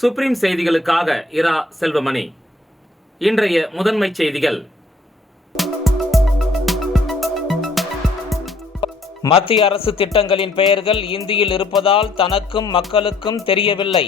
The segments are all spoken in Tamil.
சுப்ரீம் செய்திகளுக்காக இரா செல்வமணி. இன்றைய முதன்மை செய்திகள். மத்திய அரசு திட்டங்களின் பெயர்கள் இந்தியில் இருப்பதால் தனக்கும் மக்களுக்கும் தெரியவில்லை.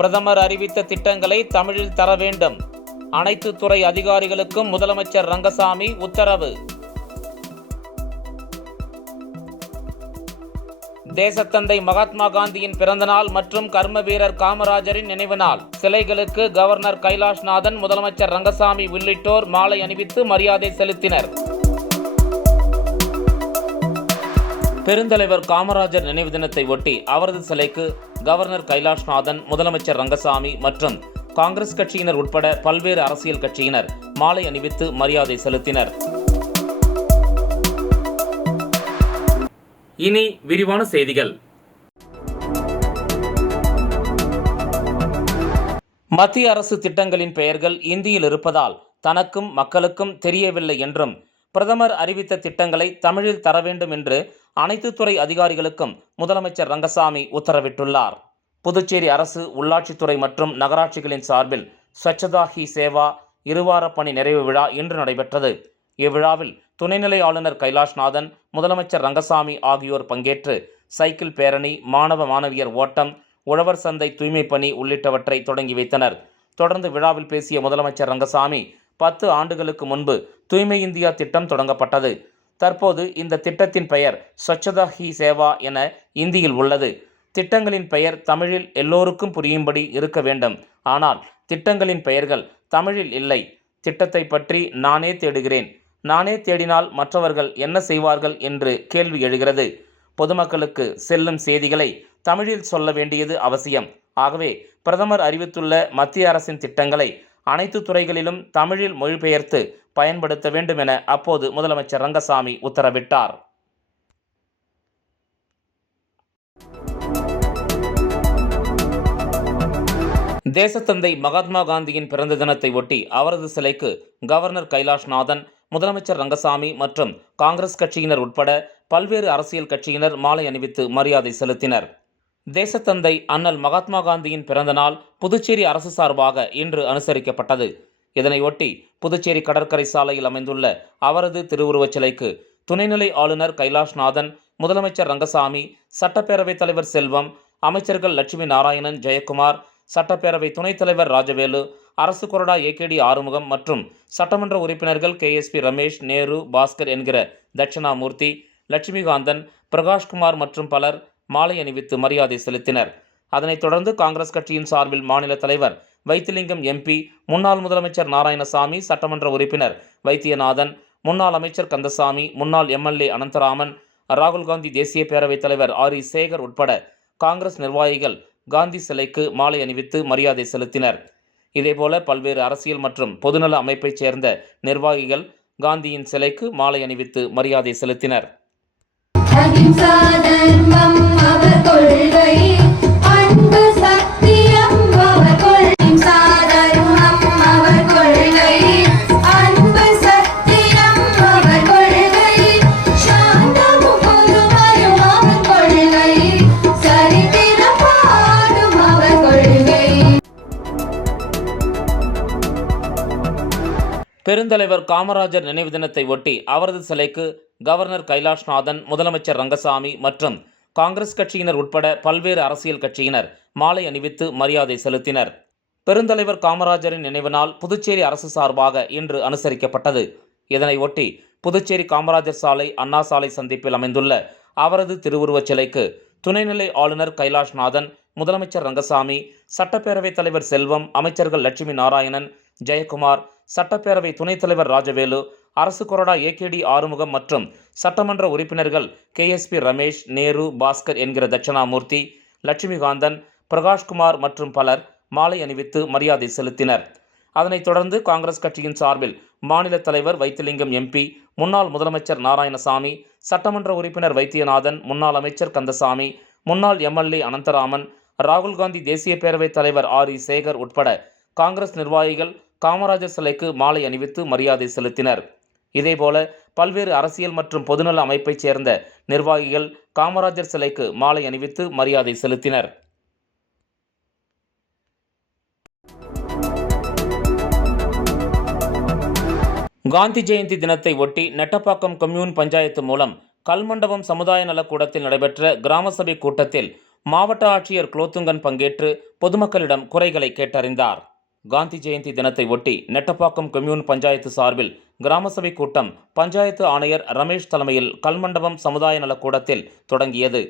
பிரதமர் அறிவித்த திட்டங்களை தமிழில் தர வேண்டும். அனைத்து துறை அதிகாரிகளுக்கும் முதலமைச்சர் ரங்கசாமி உத்தரவு. தேசத்தந்தை மகாத்மா காந்தியின் பிறந்தநாள் மற்றும் கர்ம வீரர் காமராஜரின் நினைவு நாள். சிலைகளுக்கு கவர்னர் கைலாஷ்நாதன், முதலமைச்சர் ரங்கசாமி உள்ளிட்டோர் மாலை அணிவித்து மரியாதை செலுத்தினர். பெருந்தலைவர் காமராஜர் நினைவு தினத்தை ஒட்டி அவரது சிலைக்கு கவர்னர் கைலாஷ்நாதன், முதலமைச்சர் ரங்கசாமி மற்றும் காங்கிரஸ் கட்சியினர் உட்பட பல்வேறு அரசியல் கட்சியினர் மாலை அணிவித்து மரியாதை செலுத்தினர். இனி விரிவான செய்திகள். மத்திய அரசு திட்டங்களின் பெயர்கள் இந்தியில் இருப்பதால் தனக்கும் மக்களுக்கும் தெரியவில்லை என்றும், பிரதமர் அறிவித்த திட்டங்களை தமிழில் தர வேண்டும் என்று அனைத்து துறை அதிகாரிகளுக்கும் முதலமைச்சர் ரங்கசாமி உத்தரவிட்டுள்ளார். புதுச்சேரி அரசு உள்ளாட்சித்துறை மற்றும் நகராட்சிகளின் சார்பில் ஸ்வச்சதா ஹி சேவா இருவார பணி நிறைவு விழா இன்று நடைபெற்றது. இவ்விழாவில் துணைநிலை ஆளுநர் கைலாஷ்நாதன், முதலமைச்சர் ரங்கசாமி ஆகியோர் பங்கேற்று சைக்கிள் பேரணி, மாணவ மாணவியர் ஓட்டம், உழவர் சந்தை தூய்மை பணி உள்ளிட்டவற்றை தொடங்கி வைத்தனர். தொடர்ந்து விழாவில் பேசிய முதலமைச்சர் ரங்கசாமி, 10 ஆண்டுகளுக்கு முன்பு தூய்மை இந்தியா திட்டம் தொடங்கப்பட்டது. தற்போது இந்த திட்டத்தின் பெயர் ஸ்வச்சதா ஹி சேவா என இந்தியில் உள்ளது. திட்டங்களின் பெயர் தமிழில் எல்லோருக்கும் புரியும்படி இருக்க வேண்டும். ஆனால் திட்டங்களின் பெயர்கள் தமிழில் இல்லை. திட்டத்தை பற்றி நானே தேடுகிறேன். நானே தேடினால் மற்றவர்கள் என்ன செய்வார்கள் என்று கேள்வி எழுகிறது. பொதுமக்களுக்கு செல்லும் செய்திகளை தமிழில் சொல்ல வேண்டியது அவசியம். ஆகவே பிரதமர் அறிவித்துள்ள மத்திய அரசின் திட்டங்களை அனைத்து துறைகளிலும் தமிழில் மொழிபெயர்த்து பயன்படுத்த வேண்டும் என அப்போது முதலமைச்சர் ரங்கசாமி உத்தரவிட்டார். தேசத்தந்தை மகாத்மா காந்தியின் பிறந்த தினத்தை ஒட்டி அவரது சிலைக்கு கவர்னர் கைலாஷ்நாதன், முதலமைச்சர் ரங்கசாமி மற்றும் காங்கிரஸ் கட்சியினர் உட்பட பல்வேறு அரசியல் கட்சியினர் மாலை அணிவித்து மரியாதை செலுத்தினர். தேசத்தந்தை அண்ணல் மகாத்மா காந்தியின் பிறந்த நாள் புதுச்சேரி அரசு சார்பாக இன்று அனுசரிக்கப்பட்டது. இதனையொட்டி புதுச்சேரி கடற்கரை சாலையில் அமைந்துள்ள அவரது திருவுருவச் சிலைக்கு துணைநிலை ஆளுநர் கைலாஷ்நாதன், முதலமைச்சர் ரங்கசாமி, சட்டப்பேரவைத் தலைவர் செல்வம், அமைச்சர்கள் லட்சுமி நாராயணன், ஜெயக்குமார், சட்டப்பேரவை துணைத் தலைவர் ராஜவேலு, அரசு கொறடா ஏகேடி ஆறுமுகம் மற்றும் சட்டமன்ற உறுப்பினர்கள் KSP ரமேஷ், நேரு, பாஸ்கர் என்கிற தட்சிணாமூர்த்தி, லட்சுமிகாந்தன், பிரகாஷ்குமார் மற்றும் பலர் மாலை அணிவித்து மரியாதை செலுத்தினர். அதனைத் தொடர்ந்து காங்கிரஸ் கட்சியின் சார்பில் மாநில தலைவர் வைத்திலிங்கம் MP, முன்னாள் முதலமைச்சர் நாராயணசாமி, சட்டமன்ற உறுப்பினர் வைத்தியநாதன், முன்னாள் அமைச்சர் கந்தசாமி, முன்னாள் MLA அனந்தராமன், ராகுல் காந்தி தேசிய பேரவைத் தலைவர் RE சேகர் உட்பட காங்கிரஸ் நிர்வாகிகள் காந்தி சிலைக்கு மாலை அணிவித்து மரியாதை செலுத்தினர். இதேபோல பல்வேறு அரசியல் மற்றும் பொதுநல அமைப்பைச் சேர்ந்த நிர்வாகிகள் காந்தியின் சிலைக்கு மாலை அணிவித்து மரியாதை செலுத்தினர். பெருந்தலைவர் காமராஜர் நினைவு தினத்தை ஒட்டி அவரது சிலைக்கு கவர்னர் கைலாஷ்நாதன், முதலமைச்சர் ரங்கசாமி மற்றும் காங்கிரஸ் கட்சியினர் உட்பட பல்வேறு அரசியல் கட்சியினர் மாலை அணிவித்து மரியாதை செலுத்தினர். பெருந்தலைவர் காமராஜரின் நினைவு நாள் புதுச்சேரி அரசு சார்பாக இன்று அனுசரிக்கப்பட்டது. இதனை ஒட்டி புதுச்சேரி காமராஜர் சாலை, அண்ணா சாலை சந்திப்பில் அமைந்துள்ள அவரது திருவுருவச் சிலைக்கு துணைநிலை ஆளுநர் கைலாஷ்நாதன், முதலமைச்சர் ரங்கசாமி, சட்டப்பேரவைத் தலைவர் செல்வம், அமைச்சர்கள் லட்சுமி நாராயணன், ஜெயக்குமார், சட்டப்பேரவை துணைத் தலைவர் ராஜவேலு, அரசு கொறடா ஏகேடி ஆறுமுகம் மற்றும் சட்டமன்ற உறுப்பினர்கள் KSP ரமேஷ், நேரு, பாஸ்கர் என்கிற தட்சிணாமூர்த்தி, லட்சுமிகாந்தன், பிரகாஷ்குமார் மற்றும் பலர் மாலை அணிவித்து மரியாதை செலுத்தினர். அதனைத் தொடர்ந்து காங்கிரஸ் கட்சியின் சார்பில் மாநில தலைவர் வைத்திலிங்கம் MP, முன்னாள் முதலமைச்சர் நாராயணசாமி, சட்டமன்ற உறுப்பினர் வைத்தியநாதன், முன்னாள் அமைச்சர் கந்தசாமி, முன்னாள் MLA அனந்தராமன், ராகுல் காந்தி தேசிய பேரவைத் தலைவர் RE சேகர் உட்பட காங்கிரஸ் நிர்வாகிகள் காமராஜர் சிலைக்கு மாலை அணிவித்து மரியாதை செலுத்தினர். இதேபோல பல்வேறு அரசியல் மற்றும் பொதுநல அமைப்பைச் சேர்ந்த நிர்வாகிகள் காமராஜர் சிலைக்கு மாலை அணிவித்து மரியாதை செலுத்தினர். காந்தி ஜெயந்தி தினத்தை ஒட்டி நெட்டப்பாக்கம் கொம்யூன் பஞ்சாயத்து மூலம் கல்மண்டபம் சமுதாய நலக்கூடத்தில் நடைபெற்ற கிராம சபை கூட்டத்தில் மாவட்ட ஆட்சியர் குலோத்துங்கன் பங்கேற்று பொதுமக்களிடம் குறைகளை கேட்டறிந்தார். காந்தி ஜெயந்தி தினத்தை ஒட்டி நெட்டப்பாக்கம் கொம்யூன் பஞ்சாயத்து சார்பில் கிராம சபை கூட்டம் பஞ்சாயத்து ஆணையர் ரமேஷ் தலைமையில் கல்மண்டபம் சமுதாய நலக்கூடத்தில் தொடங்கியது.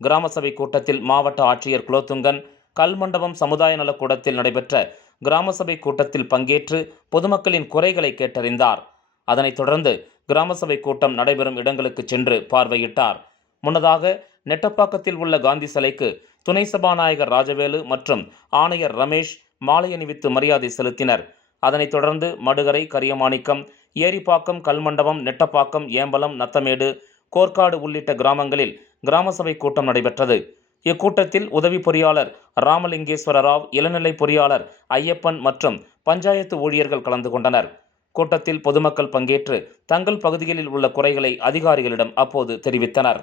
கிராம சபை கூட்டத்தில் மாவட்ட ஆட்சியர் குலோத்துங்கன் கல்மண்டபம் சமுதாய நலக்கூடத்தில் நடைபெற்ற கிராம சபை கூட்டத்தில் பங்கேற்று பொதுமக்களின் குறைகளை கேட்டறிந்தார். அதனைத் தொடர்ந்து கிராம சபை கூட்டம் நடைபெறும் இடங்களுக்கு சென்று பார்வையிட்டார். முன்னதாக நெட்டப்பாக்கத்தில் உள்ள காந்தி சிலைக்கு துணை சபாநாயகர் ராஜவேலு மற்றும் ஆணையர் ரமேஷ் மாலை அணிவித்து மரியாதை செலுத்தினர். அதனைத் தொடர்ந்து மடுகரை, கரியமாணிக்கம், ஏரிப்பாக்கம், கல்மண்டபம், நெட்டப்பாக்கம், ஏம்பலம், நத்தமேடு, கோர்க்காடு உள்ளிட்ட கிராமங்களில் கிராம சபை கூட்டம் நடைபெற்றது. இக்கூட்டத்தில் உதவி பொறியாளர் ராமலிங்கேஸ்வர ராவ், இளநிலை பொறியாளர் ஐயப்பன் மற்றும் பஞ்சாயத்து ஊழியர்கள் கலந்து கொண்டனர். கூட்டத்தில் பொதுமக்கள் பங்கேற்று தங்கள் பகுதிகளில் உள்ள குறைகளை அதிகாரிகளிடம் அப்போது தெரிவித்தனர்.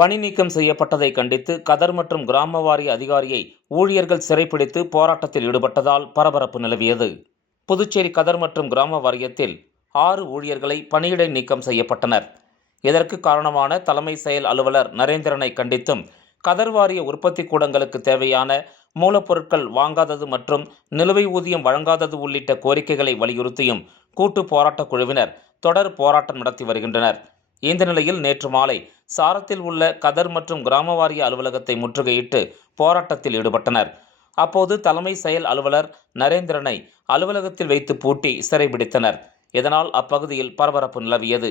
பணி நீக்கம் செய்யப்பட்டதை கண்டித்து கதர் மற்றும் கிராம வாரிய அதிகாரியை ஊழியர்கள் சிறைப்பிடித்து போராட்டத்தில் ஈடுபட்டதால் பரபரப்பு நிலவியது. புதுச்சேரி கதர் மற்றும் கிராம வாரியத்தில் 6 ஊழியர்களை பணியிடை நீக்கம் செய்யப்பட்டனர். இதற்கு காரணமான தலைமை செயல் அலுவலர் நரேந்திரனை கண்டித்தும், கதர் வாரிய உற்பத்தி கூடங்களுக்கு தேவையான மூலப்பொருட்கள் வாங்காதது மற்றும் நிலுவை ஊதியம் வழங்காதது உள்ளிட்ட கோரிக்கைகளை வலியுறுத்தியும் கூட்டு போராட்டக் குழுவினர் தொடர் போராட்டம் நடத்தி வருகின்றனர். இந்த நிலையில் நேற்று மாலை சாரத்தில் உள்ள கதர் மற்றும் கிராம வாரிய அலுவலகத்தை முற்றுகையிட்டு போராட்டத்தில் ஈடுபட்டனர். அப்போது தலைமை செயல் அலுவலர் நரேந்திரனை அலுவலகத்தில் வைத்து பூட்டி சிறைபிடித்தனர். இதனால் அப்பகுதியில் பரபரப்பு நிலவியது.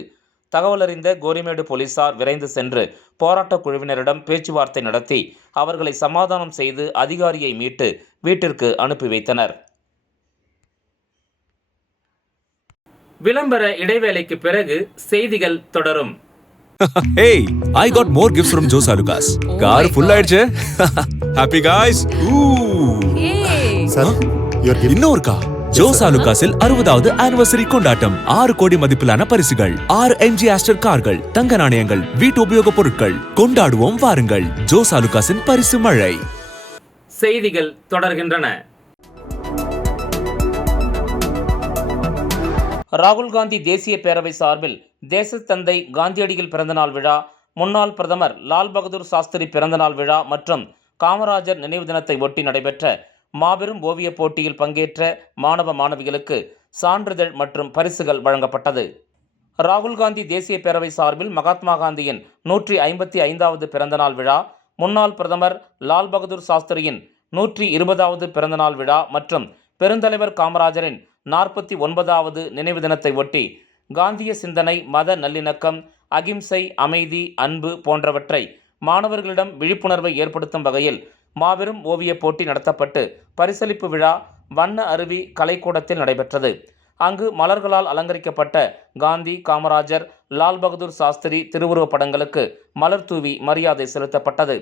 தகவல் அறிந்த கோரிமேடு போலீசார் விரைந்து சென்று போராட்டக் குழுவினரிடம் பேச்சுவார்த்தை நடத்தி அவர்களை சமாதானம் செய்து அதிகாரியை மீட்டு வீட்டிற்கு அனுப்பி வைத்தனர். விளம்பர இடைவேளைக்கு பிறகு செய்திகள் தொடரும். Hey, I got more gifts from Joe Salukas. Car full ஆயிடுச்சு. Happy guys. Sir, your gift. இன்னொரு கா ஜோ சாலுகாஸில் 60வது ஆனிவர்சரி கொண்டாட்டம். 6 கோடி மதிப்பிலான பரிசுகள், 6 MG ஆஸ்டர் கார்கள், தங்க நாணயங்கள், வீட்டு உபயோகப் பொருட்கள். கொண்டாடுவோம் வாருங்கள். ஜோ சாலுகாஸின் பரிசு மழை. செய்திகள் தொடர்கின்றன. ராகுல் காந்தி தேசிய பேரவை சார்பில் தேசத்தந்தை காந்தியடிகள் பிறந்தநாள் விழா, முன்னாள் பிரதமர் லால் பகதூர் சாஸ்திரி பிறந்தநாள் விழா மற்றும் காமராஜர் நினைவு தினத்தை ஒட்டி நடைபெற்ற மாபெரும் ஓவியப் போட்டியில் பங்கேற்ற மாணவ மாணவிகளுக்கு சான்றிதழ் மற்றும் பரிசுகள் வழங்கப்பட்டது. ராகுல் காந்தி தேசிய பேரவை சார்பில் மகாத்மா காந்தியின் 155வது பிறந்தநாள் விழா, முன்னாள் பிரதமர் லால் பகதூர் சாஸ்திரியின் 120வது பிறந்தநாள் விழா மற்றும் பெருந்தலைவர் காமராஜரின் 49வது நினைவு தினத்தை ஒட்டி காந்திய சிந்தனை, மத நல்லிணக்கம், அகிம்சை, அமைதி, அன்பு போன்றவற்றை மாணவர்களிடம் விழிப்புணர்வை ஏற்படுத்தும் வகையில் மாபெரும் ஓவியப் போட்டி நடத்தப்பட்டு பரிசளிப்பு விழா வண்ண அருவி கலைக்கூடத்தில் நடைபெற்றது. அங்கு மலர்களால் அலங்கரிக்கப்பட்ட காந்தி, காமராஜர், லால் பகதூர் சாஸ்திரி திருவுருவப் படங்களுக்கு மலர் தூவி மரியாதை செலுத்தப்பட்டது.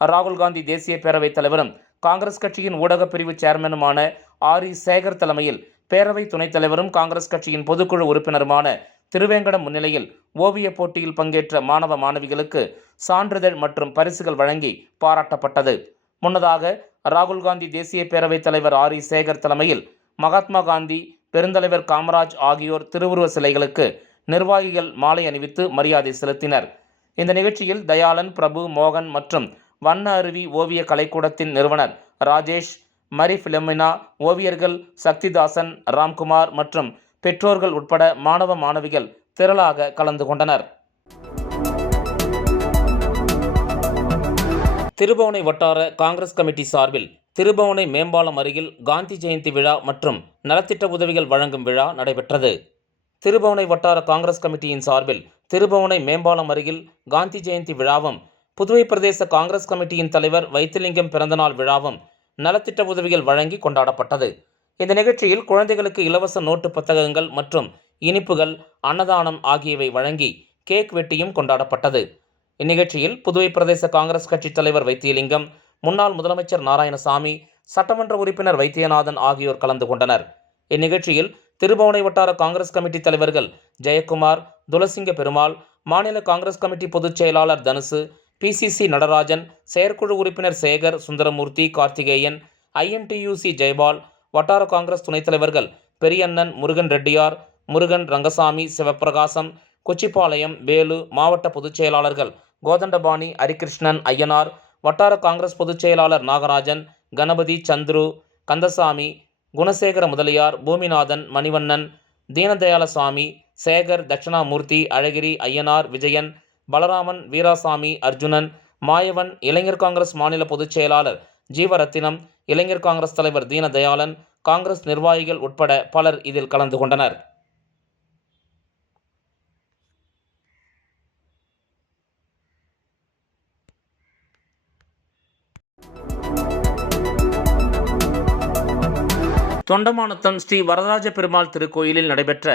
ராகுல் காந்தி தேசிய பேரவைத் தலைவரும் காங்கிரஸ் கட்சியின் ஊடகப் பிரிவு சேர்மனுமான ஆரி சேகர் தலைமையில் பேரவை துணைத் தலைவரும் காங்கிரஸ் கட்சியின் பொதுக்குழு உறுப்பினருமான திருவேங்கடம் முன்னிலையில் ஓவியப் போட்டியில் பங்கேற்ற மாணவ மாணவிகளுக்கு சான்றிதழ் மற்றும் பரிசுகள் வழங்கி பாராட்டப்பட்டது. முன்னதாக ராகுல் காந்தி தேசிய பேரவைத் தலைவர் ஆரி சேகர் தலைமையில் மகாத்மா காந்தி, பெருந்தலைவர் காமராஜ் ஆகியோர் திருவுருவ சிலைகளுக்கு நிர்வாகிகள் மாலை அணிவித்து மரியாதை செலுத்தினர். இந்த நிகழ்ச்சியில் தயாளன், பிரபு, மோகன் மற்றும் வண்ண அருவி ஓவிய கலைக்கூடத்தின் நிறுவனர் ராஜேஷ், மரி பிலோமினா, ஓவியர்கள் சக்திதாசன், ராம்குமார் மற்றும் பெற்றோர்கள் உட்பட மாணவ மாணவிகள் திரளாக கலந்து கொண்டனர். திருபுவனை வட்டார காங்கிரஸ் கமிட்டி சார்பில் திருபுவனை மேம்பாலம் அருகில் காந்தி ஜெயந்தி விழா மற்றும் நலத்திட்ட உதவிகள் வழங்கும் விழா நடைபெற்றது. திருபுவனை வட்டார காங்கிரஸ் கமிட்டியின் சார்பில் திருபுவனை மேம்பாலம் அருகில் காந்தி ஜெயந்தி விழாவும், புதுவை பிரதேச காங்கிரஸ் கமிட்டியின் தலைவர் வைத்திலிங்கம் பிறந்தநாள் விழாவும் நலத்திட்ட உதவிகள் வழங்கி கொண்டாடப்பட்டது. இந்த நிகழ்ச்சியில் குழந்தைகளுக்கு இலவச நோட்டு புத்தகங்கள் மற்றும் இனிப்புகள், அன்னதானம் ஆகியவை வழங்கி கேக் வெட்டியும் கொண்டாடப்பட்டது. இந்நிகழ்ச்சியில் புதுவை பிரதேச காங்கிரஸ் கட்சி தலைவர் வைத்தியலிங்கம், முன்னாள் முதலமைச்சர் நாராயணசாமி, சட்டமன்ற உறுப்பினர் வைத்தியநாதன் ஆகியோர் கலந்து கொண்டனர். இந்நிகழ்ச்சியில் திருபுவனை வட்டார காங்கிரஸ் கமிட்டி தலைவர்கள் ஜெயக்குமார், துளசிங்க பெருமாள், மாநில காங்கிரஸ் கமிட்டி பொதுச் செயலாளர் தனுசு, PCC நடராஜன், செயற்குழு உறுப்பினர் சேகர், சுந்தரமூர்த்தி, கார்த்திகேயன், INTUC ஜெயபால், வட்டார காங்கிரஸ் துணைத் தலைவர்கள் பெரியண்ணன், முருகன் ரெட்டியார், முருகன், ரங்கசாமி, சிவப்பிரகாசம், கொச்சிப்பாளையம், வேலு, மாவட்ட பொதுச் செயலாளர்கள் கோதண்டபாணி, ஹரிகிருஷ்ணன், ஐயனார், வட்டார காங்கிரஸ் பொதுச் செயலாளர் நாகராஜன், கணபதி, சந்துரு, கந்தசாமி, குணசேகர முதலியார், பூமிநாதன், மணிவண்ணன், தீனதயாளசாமி, சேகர், தட்சிணாமூர்த்தி, அழகிரி, ஐயனார், விஜயன், பலராமன், வீராசாமி, அர்ஜுனன், மாயவன், இளைஞர் காங்கிரஸ் மாநில பொதுச் செயலாளர் ஜீவரத்தினம், இளைஞர் காங்கிரஸ் தலைவர் தீனதயாளன், காங்கிரஸ் நிர்வாகிகள் உட்பட பலர் இதில் கலந்து கொண்டனர். தொண்டமாநத்தம் ஸ்ரீ வரதராஜ பெருமாள் திருக்கோயிலில் நடைபெற்ற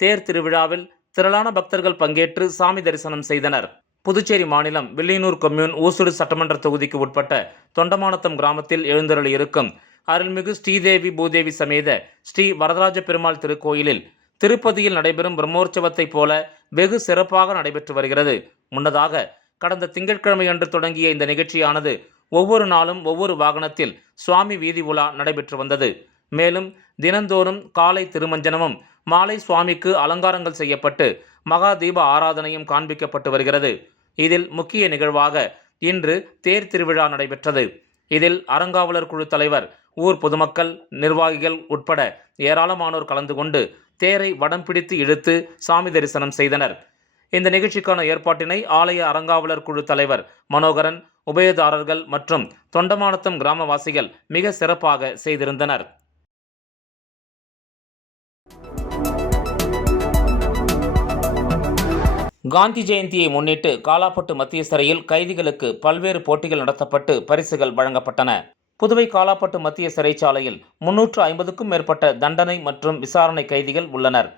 தேர் திருவிழாவில் திரளான பக்தர்கள் பங்கேற்று சாமி தரிசனம் செய்தனர். புதுச்சேரி மாநிலம் வில்லியனூர் கொம்யூன் ஊசுடு சட்டமன்ற தொகுதிக்கு உட்பட்ட தொண்டமாநத்தம் கிராமத்தில் எழுந்தருளி இருக்கும் அருள்மிகு ஸ்ரீதேவி பூதேவி சமேத ஸ்ரீ வரதராஜ பெருமாள் திருக்கோயிலில் திருப்பதியில் நடைபெறும் பிரம்மோற்சவத்தைப் போல வெகு சிறப்பாக நடைபெற்று வருகிறது. முன்னதாக கடந்த திங்கட்கிழமையன்று தொடங்கிய இந்த நிகழ்ச்சியானது ஒவ்வொரு நாளும் ஒவ்வொரு வாகனத்தில் சுவாமி வீதி உலா நடைபெற்று வந்தது. மேலும் தினந்தோறும் காலை திருமஞ்சனமும் மாலை சுவாமிக்கு அலங்காரங்கள் செய்யப்பட்டு மகா தீப ஆராதனையும் காண்பிக்கப்பட்டு வருகிறது. இதில் முக்கிய நிகழ்வாக இன்று தேர் திருவிழா நடைபெற்றது. இதில் அறங்காவலர் குழு தலைவர், ஊர் பொதுமக்கள், நிர்வாகிகள் உட்பட ஏராளமானோர் கலந்து கொண்டு தேரை வடம் பிடித்து இழுத்து சாமி தரிசனம் செய்தனர். இந்த நிகழ்ச்சிக்கான ஏற்பாட்டினை ஆலய அறங்காவலர் குழு தலைவர் மனோகரன், உபயதாரர்கள் மற்றும் தொண்டமாநத்தம் கிராமவாசிகள் மிக சிறப்பாக செய்திருந்தனர். காந்தி ஜெயந்தியை முன்னிட்டு காலாப்பட்டு மத்திய சிறையில் கைதிகளுக்கு பல்வேறு போட்டிகள் நடத்தப்பட்டு பரிசுகள் வழங்கப்பட்டன. புதுவை காலாப்பட்டு மத்திய சிறைச்சாலையில் 350க்கும் மேற்பட்ட தண்டனை மற்றும் விசாரணை கைதிகள் உள்ளனர்.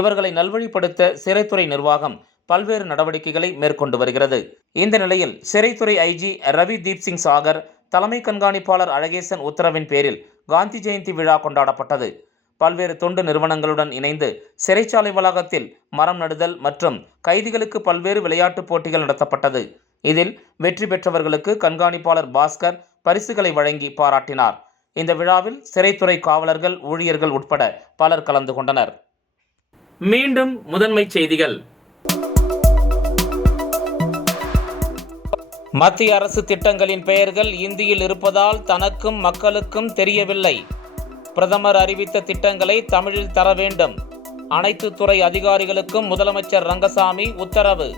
இவர்களை நல்வழிப்படுத்த சிறைத்துறை நிர்வாகம் பல்வேறு நடவடிக்கைகளை மேற்கொண்டு வருகிறது. இந்த நிலையில் சிறைத்துறை IG ரவி தீப்சிங் சாகர், தலைமை கண்காணிப்பாளர் அழகேசன் உத்தரவின் பேரில் காந்தி ஜெயந்தி விழா கொண்டாடப்பட்டது. பல்வேறு தொண்டு நிறுவனங்களுடன் இணைந்து சிறைச்சாலை வளாகத்தில் மரம் நடுதல் மற்றும் கைதிகளுக்கு பல்வேறு விளையாட்டுப் போட்டிகள் நடத்தப்பட்டது. இதில் வெற்றி பெற்றவர்களுக்கு கண்காணிப்பாளர் பாஸ்கர் பரிசுகளை வழங்கி பாராட்டினார். இந்த விழாவில் சிறைத்துறை காவலர்கள், ஊழியர்கள் உட்பட பலர் கலந்து கொண்டனர். மீண்டும் முதன்மைச் செய்திகள். மத்திய அரசு திட்டங்களின் பெயர்கள் இந்தியில் இருப்பதால் தனக்கும் மக்களுக்கும் தெரியவில்லை. பிரதமர் அறிவித்த திட்டங்களை தமிழில் தர வேண்டும். அனைத்து துறை அதிகாரிகளுக்கும் முதலமைச்சர் ரங்கசாமி உத்தரவு.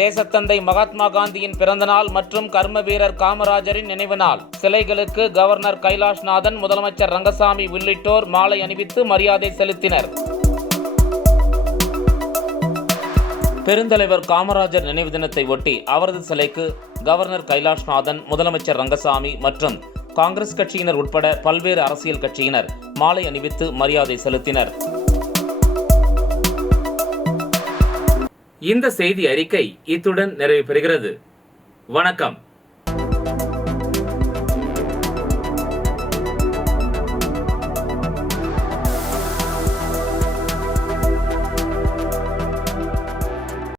தேசத்தந்தை மகாத்மா காந்தியின் பிறந்தநாள் மற்றும் கர்ம வீரர் காமராஜரின் நினைவு நாள். சிலைகளுக்கு கவர்னர் கைலாஷ்நாதன், முதலமைச்சர் ரங்கசாமி உள்ளிட்டோர் மாலை அணிவித்து மரியாதை செலுத்தினர். பெருந்தலைவர் காமராஜர் நினைவு தினத்தை ஒட்டி அவரது சிலைக்கு கவர்னர் கைலாஷ்நாதன், முதலமைச்சர் ரங்கசாமி மற்றும் காங்கிரஸ் கட்சியினர் உட்பட பல்வேறு அரசியல் கட்சியினர் மாலை அணிவித்து மரியாதை செலுத்தினர். இந்த செய்தி அறிக்கை இத்துடன் நிறைவு பெறுகிறது. வணக்கம்.